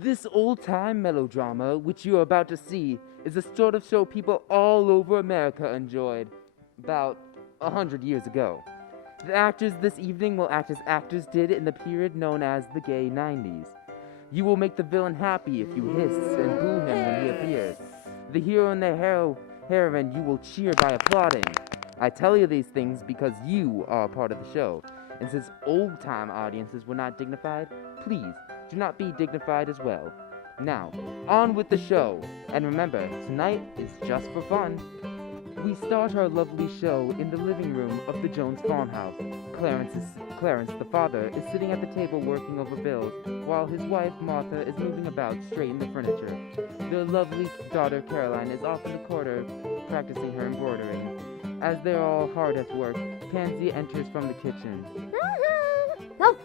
This old-time melodrama, which you are about to see, is the sort of show people all over America enjoyed about 100 years ago. The actors this evening will act as actors did in the period known as the gay 90s. You will make the villain happy if you hiss and boo him when he appears. The hero and the heroine you will cheer by applauding. I tell you these things because you are a part of the show. And since old-time audiences were not dignified, please do not be dignified as well. Now, on with the show. And remember, tonight is just for fun. We start our lovely show in the living room of the Jones farmhouse. Clarence, the father, is sitting at the table working over bills, while his wife, Martha, is moving about straightening the furniture. Their lovely daughter, Caroline, is off in the corner practicing her embroidering. As they're all hard at work, Pansy enters from the kitchen. Oh,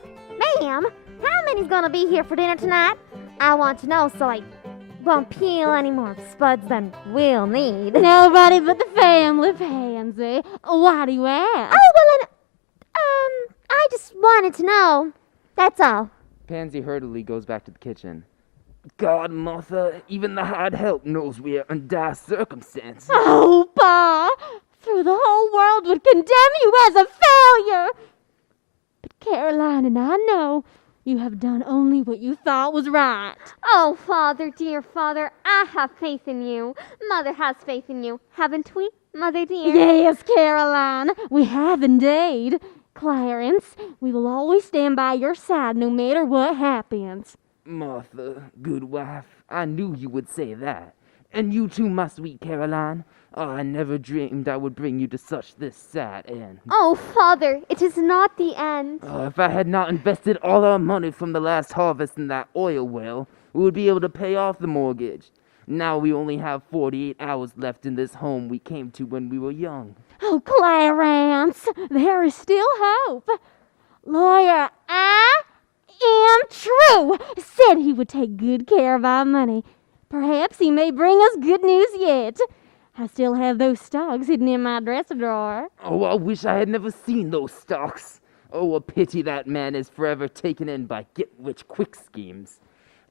ma'am, how many's gonna be here for dinner tonight? I want to know so I won't peel any more spuds than we'll need. Nobody but the family, Pansy. Why do you ask? Oh, well, I just wanted to know. That's all. Pansy hurriedly goes back to the kitchen. God, Martha, even the hired help knows we are in dire circumstances. Oh, Pa! Through the whole world would condemn you as a failure. But Caroline and I know you have done only what you thought was right. Oh, Father, dear Father, I have faith in you. Mother has faith in you, haven't we, Mother dear? Yes, Caroline, we have indeed. Clarence, we will always stand by your side no matter what happens. Martha, good wife, I knew you would say that. And you too, my sweet Caroline. Oh, I never dreamed I would bring you to such this sad end. Oh, Father, it is not the end. Oh, if I had not invested all our money from the last harvest in that oil well, we would be able to pay off the mortgage. Now we only have 48 hours left in this home we came to when we were young. Oh, Clarence, there is still hope. Lawyer I am true said he would take good care of our money. Perhaps he may bring us good news yet. I still have those stocks hidden in my dresser drawer. Oh, I wish I had never seen those stocks. Oh, a pity that man is forever taken in by get-rich-quick schemes.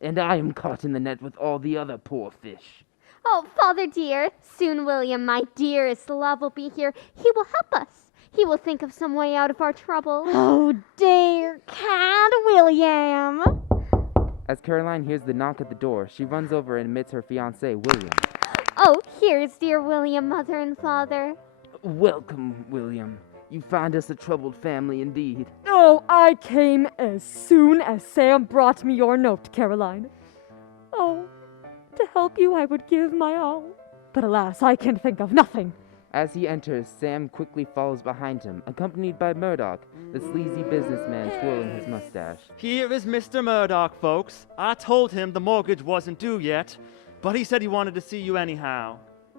And I am caught in the net with all the other poor fish. Oh, Father dear, soon William, my dearest love, will be here. He will help us. He will think of some way out of our trouble. Oh, dear, kind William. As Caroline hears the knock at the door, she runs over and admits her fiancé, William. Oh, here's dear William, Mother and Father. Welcome, William. You find us a troubled family indeed. Oh, I came as soon as Sam brought me your note, Caroline. Oh, to help you I would give my all. But alas, I can think of nothing. As he enters, Sam quickly follows behind him, accompanied by Murdoch, the sleazy businessman twirling his mustache. Here is Mr. Murdoch, folks. I told him the mortgage wasn't due yet, but he said he wanted to see you anyhow.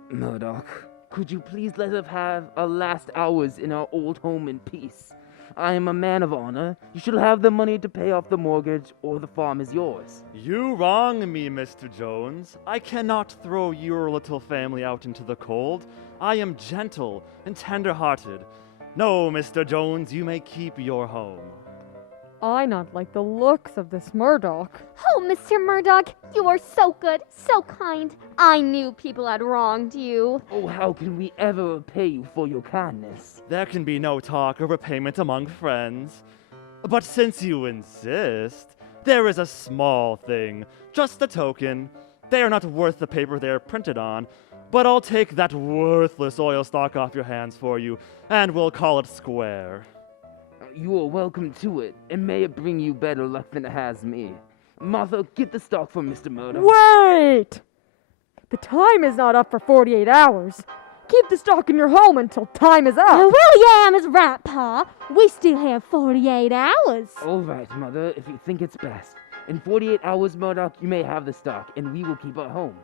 Murdoch, could you please let us have our last hours in our old home in peace? I am a man of honor. You shall have the money to pay off the mortgage, or the farm is yours. You wrong me, Mr. Jones. I cannot throw your little family out into the cold. I am gentle and tender-hearted. No, Mr. Jones, you may keep your home. I not like the looks of this Murdoch. Oh, Mr. Murdoch, you are so good, so kind. I knew people had wronged you. Oh, how can we ever repay you for your kindness? There can be no talk of repayment among friends. But since you insist, there is a small thing, just a token. They are not worth the paper they are printed on, but I'll take that worthless oil stock off your hands for you, and we'll call it square. You are welcome to it, and may it bring you better luck than it has me. Martha, get the stock from Mr. Murdoch. Wait! The time is not up for 48 hours. Keep the stock in your home until time is up. William is right, Pa. We still have 48 hours. All right, Mother, if you think it's best. In 48 hours, Murdoch, you may have the stock, and we will keep our home.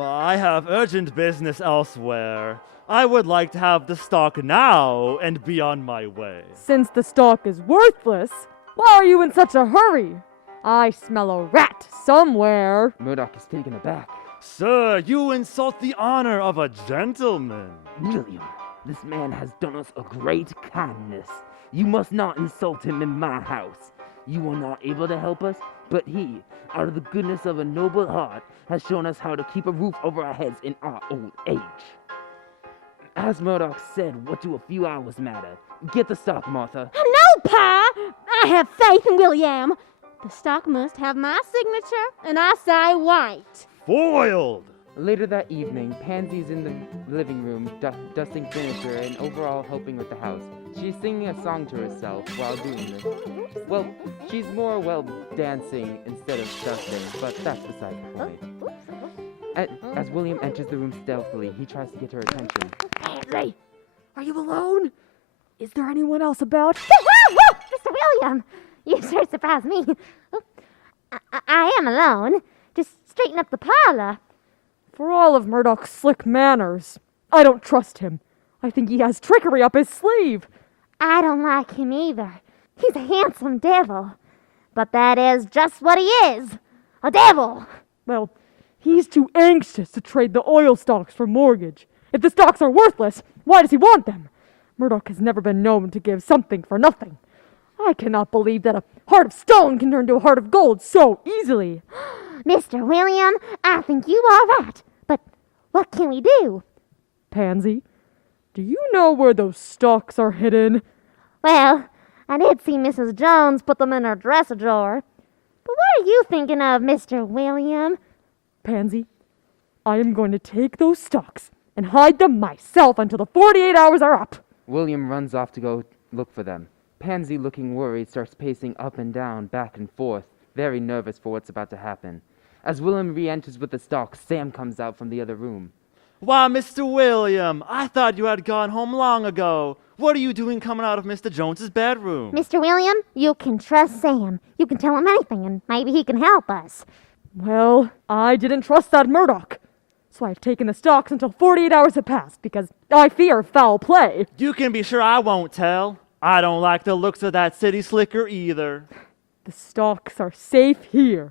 I have urgent business elsewhere. I would like to have the stock now and be on my way. Since the stock is worthless, why are you in such a hurry? I smell a rat somewhere. Murdoch is taken aback. Sir, you insult the honor of a gentleman. William, this man has done us a great kindness. You must not insult him in my house. You were not able to help us, but he, out of the goodness of a noble heart, has shown us how to keep a roof over our heads in our old age. As Murdoch said, what do a few hours matter? Get the stock, Martha. No, Pa! I have faith in William. The stock must have my signature, and I say white. Foiled! Later that evening, Pansy's in the living room, dusting furniture and overall helping with the house. She's singing a song to herself while doing this. Well, she's more dancing instead of dusting, but that's beside the point. As William enters the room stealthily, he tries to get her attention. Pansy, are you alone? Is there anyone else about? Mr. William, you sure surprised me. Oh, I am alone. Just straighten up the parlor. For all of Murdoch's slick manners, I don't trust him. I think he has trickery up his sleeve. I don't like him either. He's a handsome devil. But that is just what he is. A devil. Well, he's too anxious to trade the oil stocks for mortgage. If the stocks are worthless, why does he want them? Murdoch has never been known to give something for nothing. I cannot believe that a heart of stone can turn to a heart of gold so easily. Mr. William, I think you are right. But what can we do? Pansy, do you know where those stocks are hidden? Well, I did see Mrs. Jones put them in her dresser drawer. But what are you thinking of, Mr. William? Pansy, I am going to take those stocks and hide them myself until the 48 hours are up. William runs off to go look for them. Pansy, looking worried, starts pacing up and down, back and forth, very nervous for what's about to happen. As William re-enters with the stocks, Sam comes out from the other room. Why, Mr. William, I thought you had gone home long ago. What are you doing coming out of Mr. Jones's bedroom? Mr. William, you can trust Sam. You can tell him anything, and maybe he can help us. Well, I didn't trust that Murdoch. So I've taken the stocks until 48 hours have passed because I fear foul play. You can be sure I won't tell. I don't like the looks of that city slicker either. The stocks are safe here.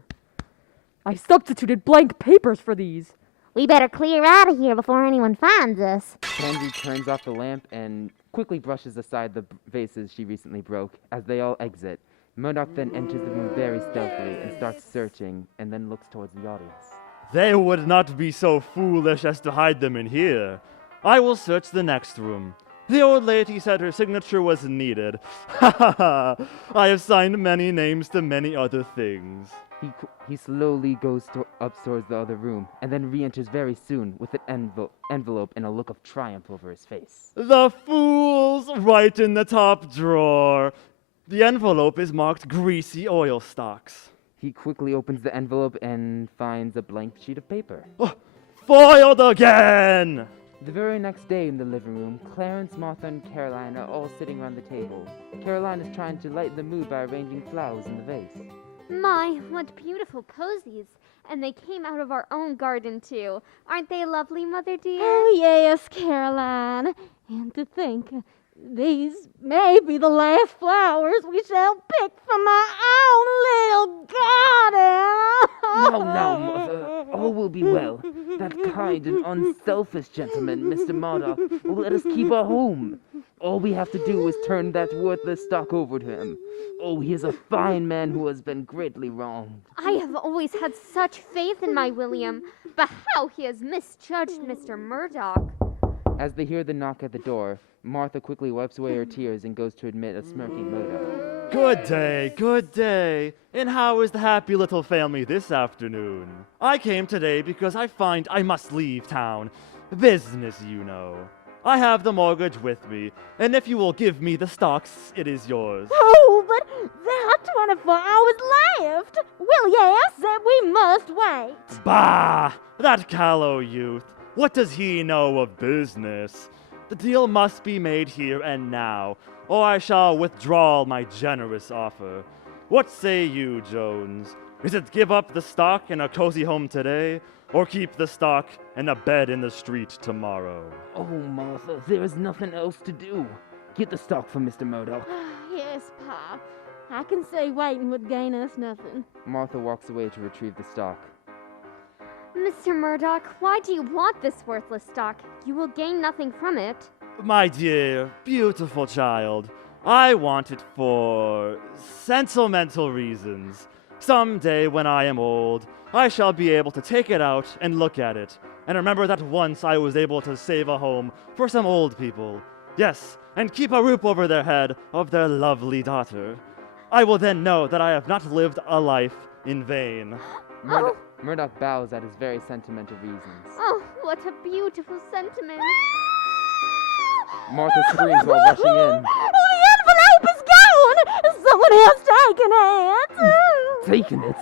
I substituted blank papers for these. We better clear out of here before anyone finds us. Pansy turns off the lamp and quickly brushes aside the vases she recently broke as they all exit. Murdoch then enters the room very stealthily and starts searching and then looks towards the audience. They would not be so foolish as to hide them in here. I will search the next room. The old lady said her signature was needed. Ha ha ha! I have signed many names to many other things. He slowly goes up towards the other room and then re-enters very soon with an envelope and a look of triumph over his face. The fools! Right in the top drawer. The envelope is marked greasy oil stocks. He quickly opens the envelope and finds a blank sheet of paper. Oh, foiled again! The very next day in the living room, Clarence, Martha, and Caroline are all sitting around the table. Caroline is trying to lighten the mood by arranging flowers in the vase. My, what beautiful posies. And they came out of our own garden, too. Aren't they lovely, Mother dear? Oh, yes, Caroline. And to think, these may be the last flowers we shall pick from our own little garden. Now, Mother, all will be well. That kind and unselfish gentleman, Mr. Murdoch, will let us keep our home. All we have to do is turn that worthless stock over to him. Oh, he is a fine man who has been greatly wronged. I have always had such faith in my William, but how he has misjudged Mr. Murdoch. As they hear the knock at the door, Martha quickly wipes away her tears and goes to admit a smirking Murdoch. Good day, good day. And how is the happy little family this afternoon? I came today because I find I must leave town. Business, you know. I have the mortgage with me, and if you will give me the stocks, it is yours. Oh, but there are 24 hours left. William said we must wait. Bah! That callow youth. What does he know of business? The deal must be made here and now, or I shall withdraw my generous offer. What say you, Jones? Is it give up the stock in a cozy home today, or keep the stock and a bed in the street tomorrow? Oh, Martha, there is nothing else to do. Get the stock from Mr. Murdoch. Yes, Pa. I can say waiting would gain us nothing. Martha walks away to retrieve the stock. Mr. Murdoch, why do you want this worthless stock? You will gain nothing from it. My dear, beautiful child, I want it for sentimental reasons. Someday when I am old, I shall be able to take it out and look at it, and remember that once I was able to save a home for some old people. Yes, and keep a roof over their head of their lovely daughter. I will then know that I have not lived a life in vain. Murdoch bows at his very sentimental reasons. Oh, what a beautiful sentiment. Martha screams while rushing in. Oh, the envelope is gone! Someone has taken it! Taken it?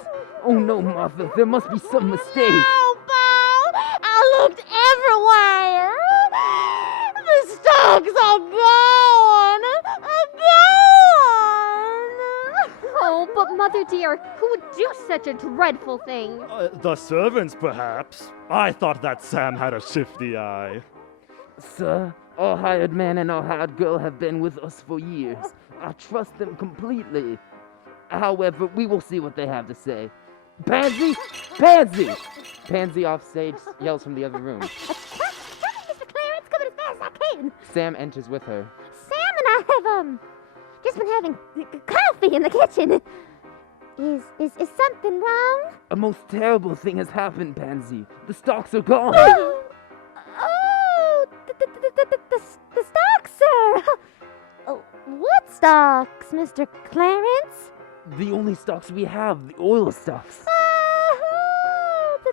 Oh no, Martha, there must be some mistake. No, Bo! I looked everywhere! The stocks are gone! Oh, but Mother dear, who would do such a dreadful thing? The servants, perhaps. I thought that Sam had a shifty eye. Sir, our hired man and our hired girl have been with us for years. I trust them completely. However, we will see what they have to say. Pansy! Pansy! Pansy offstage yells from the other room. Mr. Clarence, coming as fast as I can. Sam enters with her. Sam and I have, just been having coffee in the kitchen. Is something wrong? A most terrible thing has happened, Pansy. The stocks are gone. Oh, the stocks, sir. Oh, what stocks, Mr. Clarence? The only stocks we have, the oil stocks.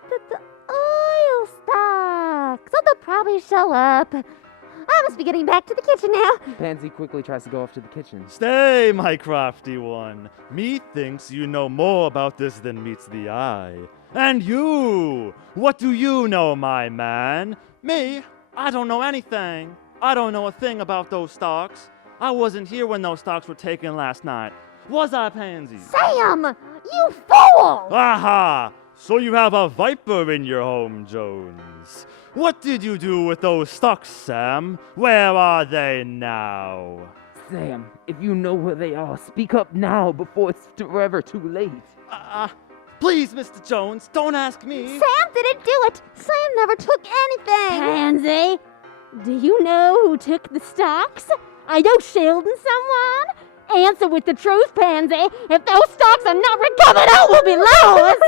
The oil stocks. Oh, they'll probably show up. I must be getting back to the kitchen now. Pansy quickly tries to go off to the kitchen. Stay, my crafty one. Methinks you know more about this than meets the eye. And you! What do you know, my man? Me? I don't know anything. I don't know a thing about those stocks. I wasn't here when those stocks were taken last night. Was I, Pansy? Sam, you fool! Aha! So you have a viper in your home, Jones. What did you do with those stocks, Sam? Where are they now? Sam, if you know where they are, speak up now before it's forever too late. Please, Mr. Jones, don't ask me. Sam didn't do it. Sam never took anything. Pansy, do you know who took the stocks? Are you shielding someone? Answer with the truth, Pansy. If those stocks are not recovered, I will be lost.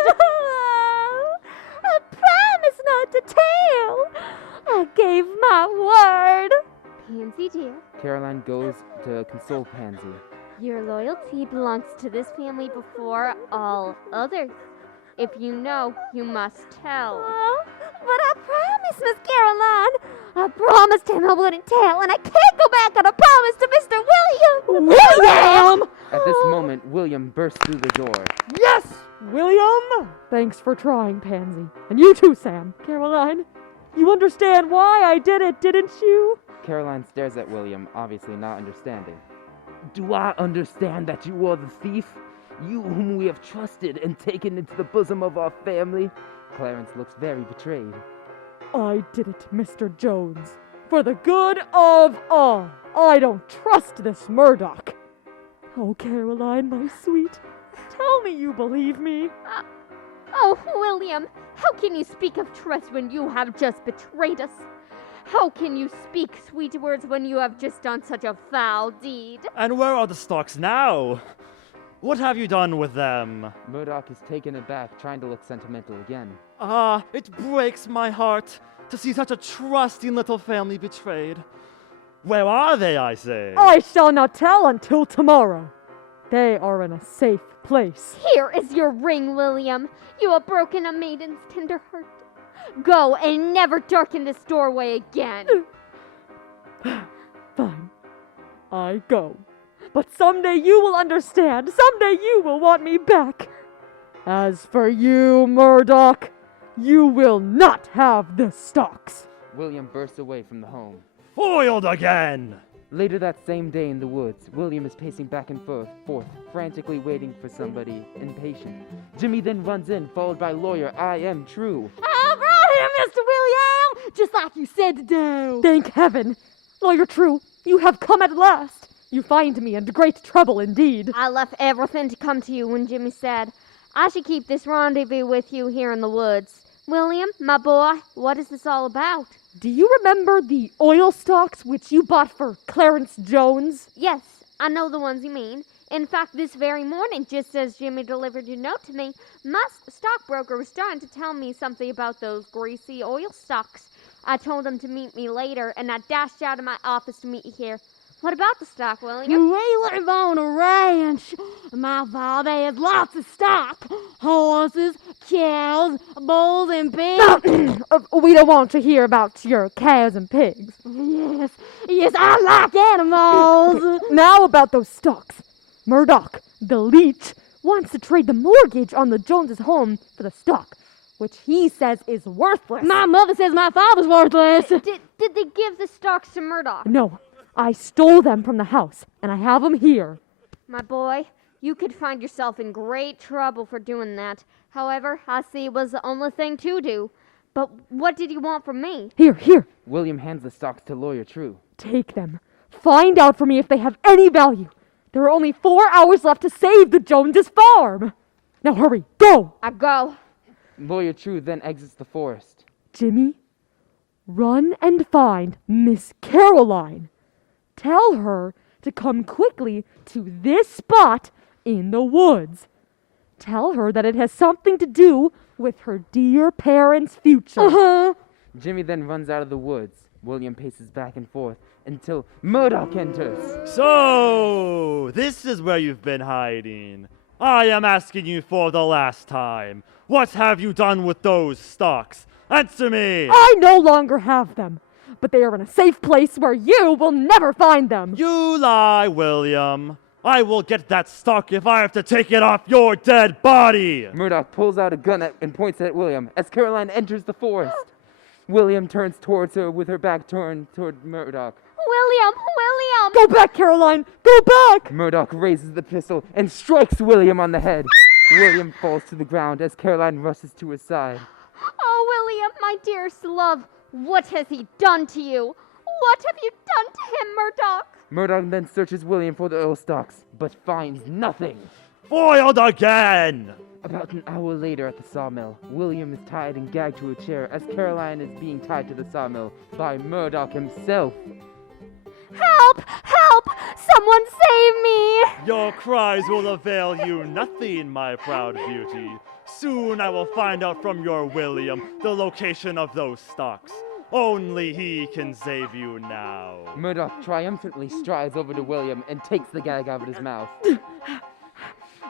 I promise not to tell. I gave my word. Pansy dear, Caroline goes to console Pansy. your loyalty belongs to this family before all others. If you know, you must tell. Oh, but I promised, Miss Caroline. I promised him I wouldn't tell, and I can't go back on a promise to Mr. William. William! At this moment, William bursts through the door. Yes, William! Thanks for trying, Pansy. And you too, Sam. Caroline, you understand why I did it, didn't you? Caroline stares at William, obviously not understanding. Do I understand that you are the thief? You whom we have trusted and taken into the bosom of our family? Clarence looks very betrayed. I did it, Mr. Jones. For the good of all. I don't trust this Murdoch. Oh, Caroline, my sweet, tell me you believe me. Oh, William, how can you speak of trust when you have just betrayed us? How can you speak sweet words when you have just done such a foul deed? And where are the stocks now? What have you done with them? Murdoch is taken aback, trying to look sentimental again. It breaks my heart to see such a trusting little family betrayed. Where are they, I say? I shall not tell until tomorrow. They are in a safe place. Here is your ring, William. You have broken a maiden's tender heart. Go and never darken this doorway again. Fine. I go. But someday you will understand. Someday you will want me back. As for you, Murdoch, you will not have the stocks. William bursts away from the home. Foiled again! Later that same day in the woods, William is pacing back and forth, frantically waiting for somebody, impatient. Jimmy then runs in, followed by lawyer I Am True. I brought him, Mr. William! Just like you said to do. Thank heaven. Lawyer True, you have come at last. You find me in great trouble indeed. I left everything to come to you when Jimmy said, I should keep this rendezvous with you here in the woods. William, my boy, what is this all about? Do you remember the oil stocks which you bought for Clarence Jones? Yes, I know the ones you mean. In fact, this very morning, just as Jimmy delivered your note to me, my stockbroker was trying to tell me something about those greasy oil stocks. I told him to meet me later, and I dashed out of my office to meet you here. What about the stock, William? We live on a ranch. My father has lots of stock. Horses, cows, bulls, and pigs. We don't want to hear about your cows and pigs. Yes, I like animals. Now about those stocks. Murdoch, the leech, wants to trade the mortgage on the Joneses' home for the stock, which he says is worthless. My mother says my father's worthless. Did they give the stocks to Murdoch? No, I stole them from the house, and I have them here. My boy, you could find yourself in great trouble for doing that. However, I see it was the only thing to do. But what did you want from me? Here. William hands the stocks to Lawyer True. Take them. Find out for me if they have any value. There are only 4 hours left to save the Joneses' farm. Now hurry, go! I go. Lawyer True then exits the forest. Jimmy, run and find Miss Caroline. Tell her to come quickly to this spot in the woods. Tell her that it has something to do with her dear parents' future. Jimmy then runs out of the woods. William paces back and forth until Murdoch enters. So, this is where you've been hiding. I am asking you for the last time. What have you done with those stocks? Answer me! I no longer have them, but they are in a safe place where you will never find them. You lie, William. I will get that stock if I have to take it off your dead body. Murdoch pulls out a gun and points at William as Caroline enters the forest. William turns towards her with her back turned toward Murdoch. William! Go back, Caroline! Go back! Murdoch raises the pistol and strikes William on the head. William falls to the ground as Caroline rushes to his side. Oh, William, my dearest love, what has he done to you? What have you done to him, Murdoch? Murdoch then searches William for the oil stocks, but finds nothing. Foiled again! About an hour later at the sawmill, William is tied and gagged to a chair as Caroline is being tied to the sawmill by Murdoch himself. Help! Someone save me! Your cries will avail you nothing, my proud beauty. Soon I will find out from your William the location of those stocks. Only he can save you now. Murdoch triumphantly strides over to William and takes the gag out of his mouth.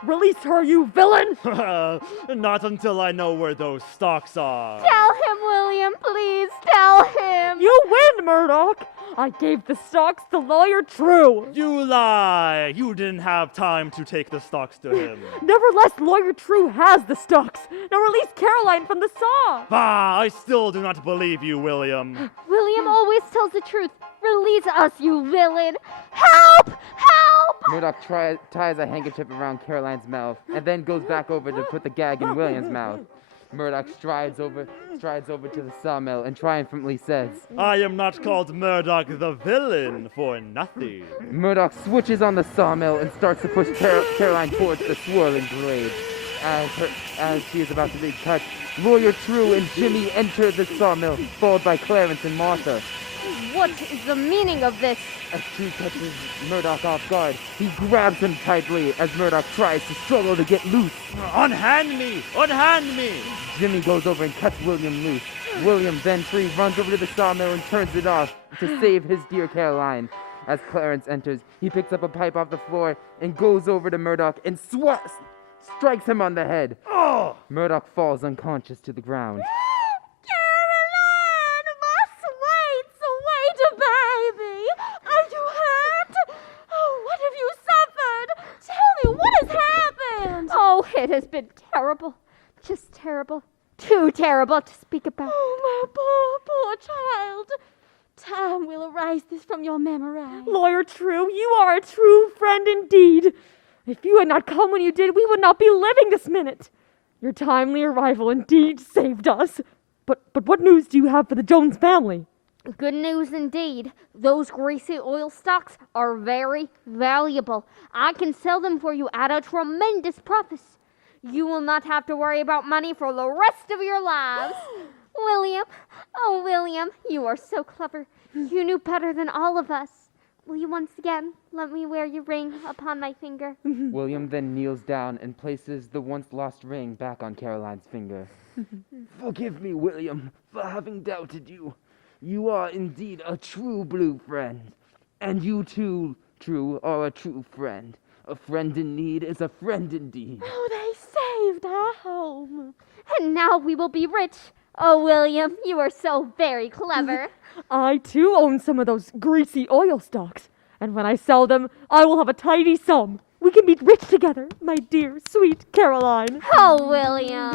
Release her, you villain! Not until I know where those stocks are. Tell him, William, please tell him! You win, Murdoch! I gave the stocks to Lawyer True. You lie! You didn't have time to take the stocks to him. Nevertheless, Lawyer True has the stocks. Now release Caroline from the saw. Bah! I still do not believe you, William. William always tells the truth. Release us, you villain! Help! Murdoch ties a handkerchief around Caroline's mouth and then goes back over to put the gag in William's mouth. Murdoch strides over to the sawmill and triumphantly says, I am not called Murdoch the villain for nothing. Murdoch switches on the sawmill and starts to push Caroline towards the swirling blade. As she is about to be cut, Lawyer True and Jimmy enter the sawmill, followed by Clarence and Martha. What is the meaning of this? As True catches Murdoch off guard, he grabs him tightly as Murdoch tries to struggle to get loose. Unhand me! Unhand me! Jimmy goes over and cuts William loose. William, then free, runs over to the sawmill and turns it off to save his dear Caroline. As Clarence enters, he picks up a pipe off the floor and goes over to Murdoch and strikes him on the head. Oh! Murdoch falls unconscious to the ground. Caroline, my sweet baby. Are you hurt? Oh, what have you suffered? Tell me, what has happened? Oh, it has been terrible. Just terrible. Too terrible to speak about. Oh, my poor child. Time will erase this from your memory. Lawyer True, you are a true friend indeed. If you had not come when you did, we would not be living this minute. Your timely arrival indeed saved us. But what news do you have for the Jones family? Good news indeed. Those greasy oil stocks are very valuable. I can sell them for you at a tremendous profit. You will not have to worry about money for the rest of your lives. William, oh William, you are so clever. You knew better than all of us. will you once again let me wear your ring upon my finger? William then kneels down and places the once lost ring back on Caroline's finger. Forgive me, William, for having doubted you. You are indeed a true blue friend. And you too, True, are a true friend. A friend in need is a friend indeed. Oh, they saved our home. And now we will be rich. Oh, William, you are so very clever. I too own some of those greasy oil stocks, and when I sell them, I will have a tidy sum. We can be rich together, my dear, sweet Caroline. Oh, William.